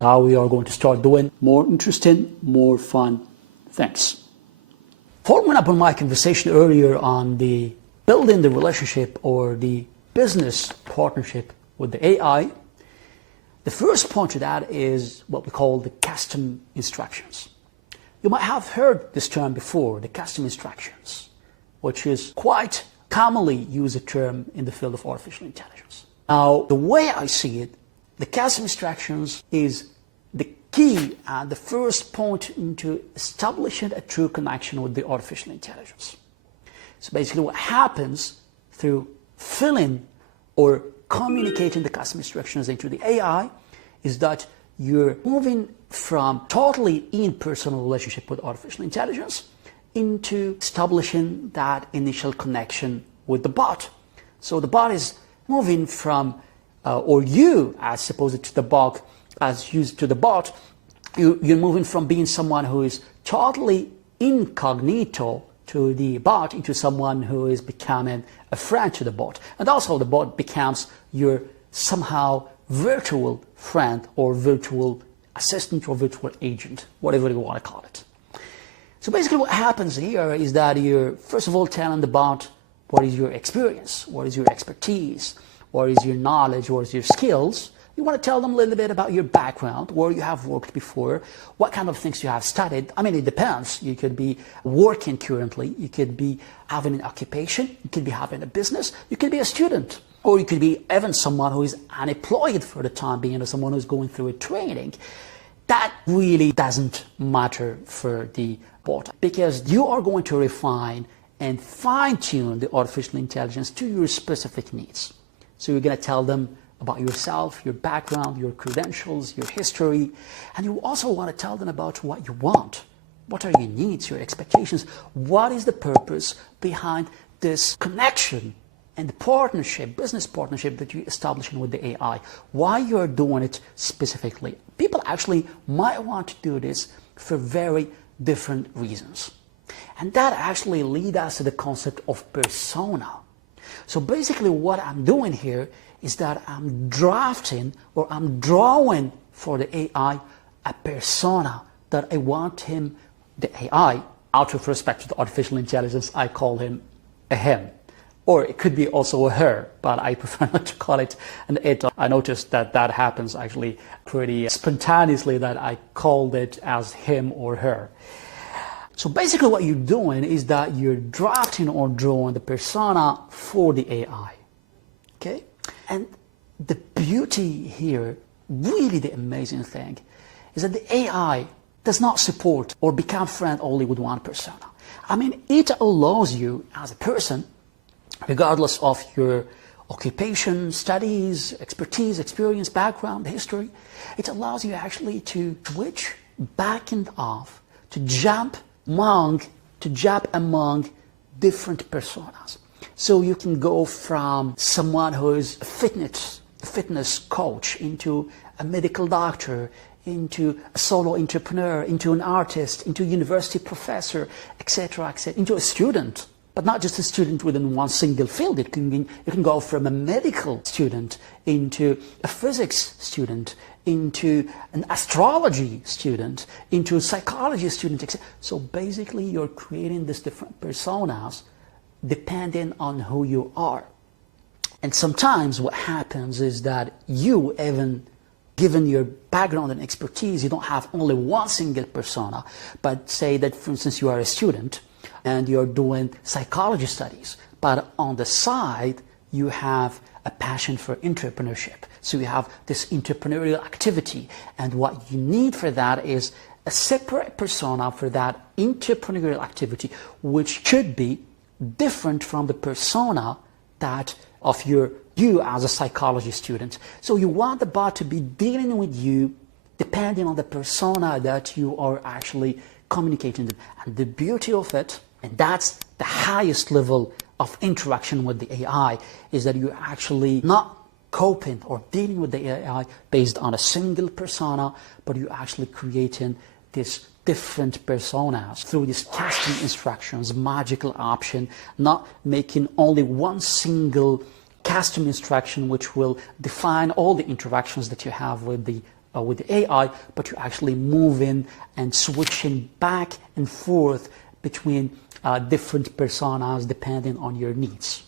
Now we are going to start doing more interesting, more fun things. Following up on my conversation earlier on the building the relationship or the business partnership with the AI, the first point to that is what we call the custom instructions. You might have heard this term before, the custom instructions, which is quite commonly used term in the field of artificial intelligence. Now, the way I see it, the custom instructions is the key and the first point into establishing a true connection with the artificial intelligence. So basically what happens through filling or communicating the custom instructions into the AI is that you're moving from totally impersonal relationship with artificial intelligence into establishing that initial connection with the bot. So the bot is moving from, or you as opposed to the bot, as used to the bot, you're moving from being someone who is totally incognito to the bot into someone who is becoming a friend to the bot. And also the bot becomes your somehow virtual friend or virtual assistant or virtual agent, whatever you want to call it. So basically what happens here is that you're first of all telling the bot what is your experience, what is your expertise, what is your knowledge, what is your skills. You want to tell them a little bit about your background, where you have worked before, what kind of things you have studied. I mean, it depends. You could be working currently, you could be having an occupation, you could be having a business, you could be a student, or you could be even someone who is unemployed for the time being, or someone who's going through a training. That really doesn't matter for the bot, because you are going to refine and fine-tune the artificial intelligence to your specific needs. So you're going to tell them about yourself, your background, your credentials, your history, and you also want to tell them about what you want. What are your needs, your expectations? What is the purpose behind this connection and the partnership, business partnership that you're establishing with the AI? Why you're doing it specifically? People actually might want to do this for very different reasons. And that actually leads us to the concept of persona. So basically what I'm doing here is that I'm drafting or I'm drawing for the AI a persona that I want him, the AI, out of respect to the artificial intelligence, I call him a him. Or it could be also a her, but I prefer not to call it an it. I noticed that that happens actually pretty spontaneously, that I called it as him or her. So basically what you're doing is that you're drafting or drawing the persona for the AI, okay? And the beauty here, really the amazing thing, is that the AI does not support or become friend only with one persona. I mean, it allows you as a person, regardless of your occupation, studies, expertise, experience, background, history, it allows you actually to switch back and off, to jump among different personas. So you can go from someone who is a fitness coach into a medical doctor, into a solo entrepreneur, into an artist, into a university professor, etc., into a student. But not just a student within one single field. You can go from a medical student into a physics student, into an astrology student, into a psychology student, etc. So basically you're creating these different personas depending on who you are. And sometimes what happens is that you, even given your background and expertise, you don't have only one single persona, but say that, for instance, you are a student and you're doing psychology studies, but on the side you have a passion for entrepreneurship. So you have this entrepreneurial activity, and what you need for that is a separate persona for that entrepreneurial activity, which should be different from the persona that of you as a psychology student. So you want the bot to be dealing with you depending on the persona that you are actually communicating with. And the beauty of it, and that's the highest level of interaction with the AI, is that you're actually not coping or dealing with the AI based on a single persona, but you're actually creating this different personas through these custom instructions, magical option, not making only one single custom instruction which will define all the interactions that you have with the AI, but you're actually moving and switching back and forth between different personas depending on your needs.